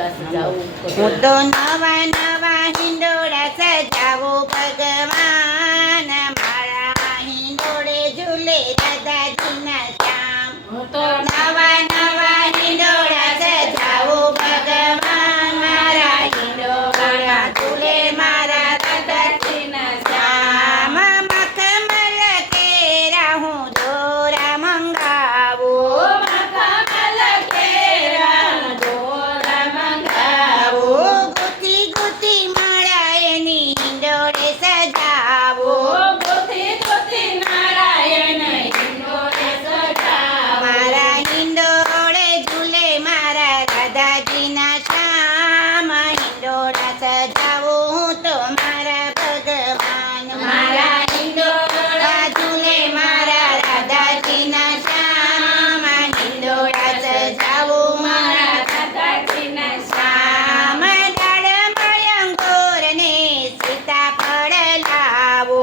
હું તો નવા નવા હિંડોળા સજાવું ભગવાન, મારા હિંડોળે ઝૂલે રાધાજીના શ્યામ. હું તો નવા નવા હિંડોળા સજાવું ભગવાન, મારા હિંડોળા ઝૂલે મારા રાધાજીના શ્યામ. મખમલ કેરા હું દોરા મંગાવું, મખમલ કેરા દોરા મંગાવું. ગુથી ગુથી માળા એની હિંડોળે સજાવું, ગુથી ગુથી માળા એની હિંડોળે સજાવું. મારા હિંડોળે ઝૂલે મારા રાધાજીના શ્યામ, હિંડોળા સજાવું હું તો મારા ભગવાન. મારા હિંડોળા ઝૂલે મારા રાધાજીના શ્યામ, હિંડોળા સજાવું મારા રાધાજીના શ્યામ. ડાળમય અંગૂરને સીતાફળ લાવો,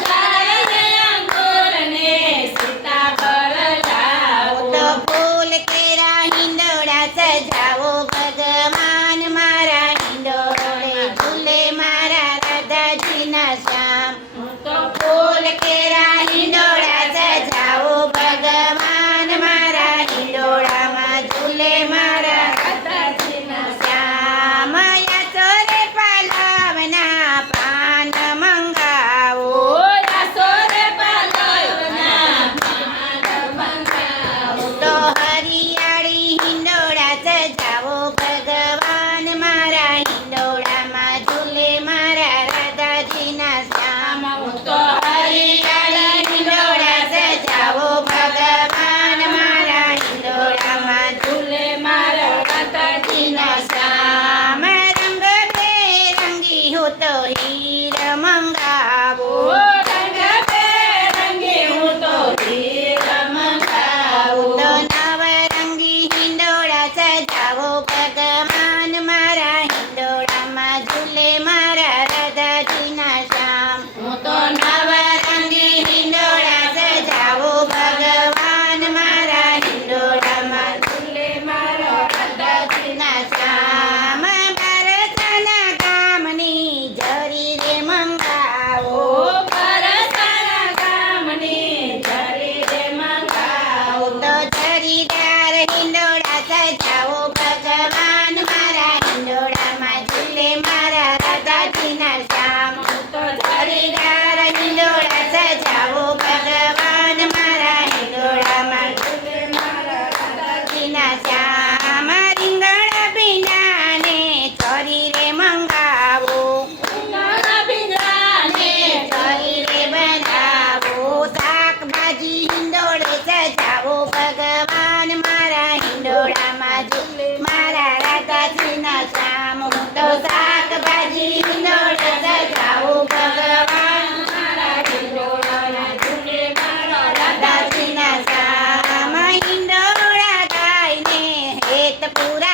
ડાળમય અંગૂરને સીતાફળ લાવો. તો ફૂલ કેરા હિંડોળા સજાવો ભગવાન, મારા હિંડોળે ઝૂલે મારા રાધાજીના શ્યામ. તો ફૂલ કેરા હિંડોળા સજાવો ભગવાન, મારા હિંડોળામાં ઝૂલે મારા રાધાજીના શ્યામ. યશોરે પાલવના પાન મંગાવો, યશોરે પાલવના પાન મંગાવો. તો હરિયાળી હિંડોળા સજાવો ભગવાન, મારા હિંડોળામાં ઝૂલે મારા રાધાજીના શ્યામ. તો હરિયાળી હિંડોળા સજાવો ભગવાન, મારા હિંડોળામાં ઝૂલે મારા રાધાજીના શ્યામ. રંગ બેરંગી હું તો હીર મંગાવો, રંગ બેરંગી હું તો હીર મંગાવું. તો નવરંગી હિંડોળા સજાવો ભગવાન, મારા હિંડોળામાં ઝૂલે મારા રાધાજીના શ્યામ. હું તો નવરંગી હિંડોળા સજાવો ભગવાન, મારા હિંડોળામાં ઝૂલે મારા રાધાજીના શ્યામ. બરસાના ગામની જરી રે મંગાવો, બરસાના ગામની જરી રે મંગાવો. તો જરીદાર હિંડોળા સજાવો ભગવાન, મારા હિંડોળામાં ઝૂલે મારા રાધાજીના શ્યામ. તો જરીદાર હિંડોળા સજાવો ભગવાન, મારા હિંડોળામાં ઝૂલે મારા રાધાજીના શ્યામ. રીંગણ ભીંડાને ચોરી રે મંગાવો, રીંગણ ભીંડાને ચોરી રે બનાવો. શાકભાજી હિંડોળે સજાવો ભગવાન, મારા હિંડોળામાં ઝૂલે મારા રાધાજીના શ્યામ. હું તો શાકભાજી હિંડોળે સજાવો ભગવાન, મારા હિંડોળામાં ઝૂલે મારા રાધાજીના શ્યામ. હિંડોળા ગાયને હેત પૂરા